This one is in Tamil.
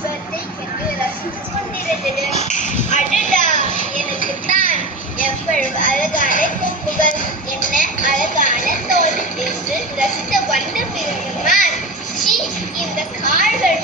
அற்புதத்தை கண்டு ரசித்துக் கொண்டிருந்தது. அடடா, எனக்கு தான் எவ்வளவு அழகான கொம்புகள், என்ன அழகான தோல் என்று ரசித்த வண்ணம் இருந்தமான். இந்த கால்கள்